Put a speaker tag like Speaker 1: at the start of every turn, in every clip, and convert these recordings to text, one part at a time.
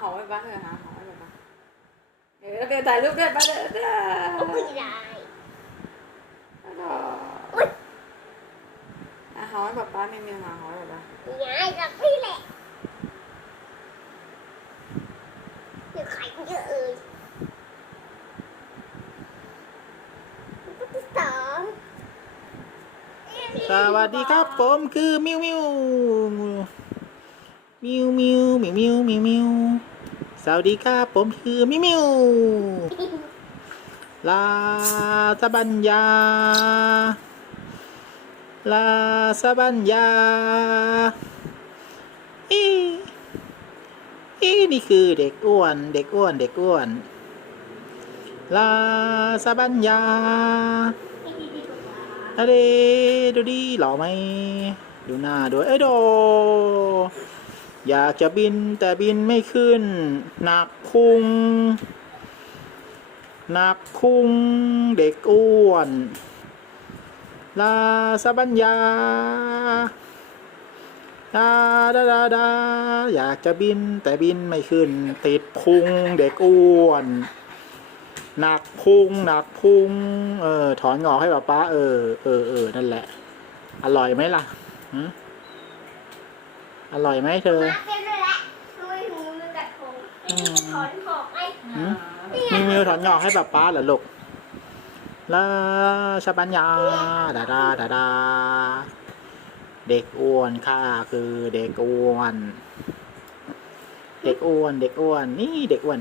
Speaker 1: หอไว้บ้านเถอะหาหอไว้บ้านเออเดี๋ยวถ่ายรูปด้วยไปเด้อเด้อ
Speaker 2: เอาไม่ได้
Speaker 1: อุ๊ยอะหอไว้แบบป้าไม่มีหาหอไว้แบบป้า
Speaker 2: ยายกับพี่แหละเดี๋ยวไข่เยอะเลยที่สอง
Speaker 3: สวัสดีครับผมคือมิวมิวมิวมิวมิวมิวมิวมิว สวัสดีครับ ผมคือมิวมิว ลาสบัญญา ลาสบัญญา อีอีนี่คือเด็กอ้วน เด็กอ้วน เด็กอ้วน ลาสบัญญาอะเดดูดีหล่อไหม ดูหน้าด้วยเอ้ยโด อยากจะบินแต่บินไม่ขึ้น หนักพุง หนักพุงเด็กอ้วน ลาสบัญญาดาดาดาดาอยากจะบินแต่บินไม่ขึ้น ติดพุงเด็กอ้วนหนักพุงหนักพุงเออถอนงอกให้ป้าป้าเออเออเออนั่นแหละ อร่อยไหมล่ะฮะ อร่อยไหมเธอ
Speaker 2: มาเป็นไปแล้วทำไมหูมันกัดผมถอนหอกไอ้
Speaker 3: หืมมีมือถอนงอกให้ป้าป้าเหรอลูกลาชปัญญาดาดาดาดาเด็กอ้วนค่ะคือเด็กอ้วน เด็กอ้วน เด็กอ้วน นี่เด็กอ้วน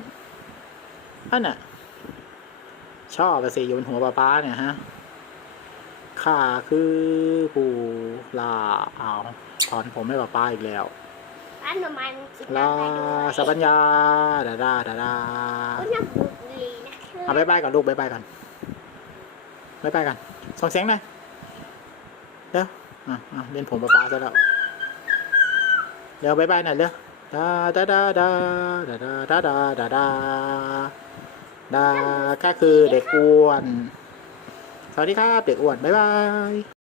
Speaker 3: อันน่ะ ชอบอะสิอยู่บนหัวป้าป้าเนี่ยฮะ ข้าคือผู้ลาเอาถอนผมให้ป้าป้าอีกแล้ว
Speaker 2: อันหน่อไม้มันกิน
Speaker 3: ลา
Speaker 2: ได้ด้วย
Speaker 3: สปัญญาดาดาดาดา
Speaker 2: ก็น้ำบุกเลยนะ
Speaker 3: เอาบายบายก่อนลูกบายบายก่อนบายบายก่อนส่งเสียงหน่อยเร็วอะอะเล่นผมป้าป้าซะแล้วเร็วบายบายหน่อยเร็วดาดาดาดาดาดาดาดาดาดาดาก็คือเด็กอ้วน สวัสดีครับ เด็กอ้วน บ๊ายบาย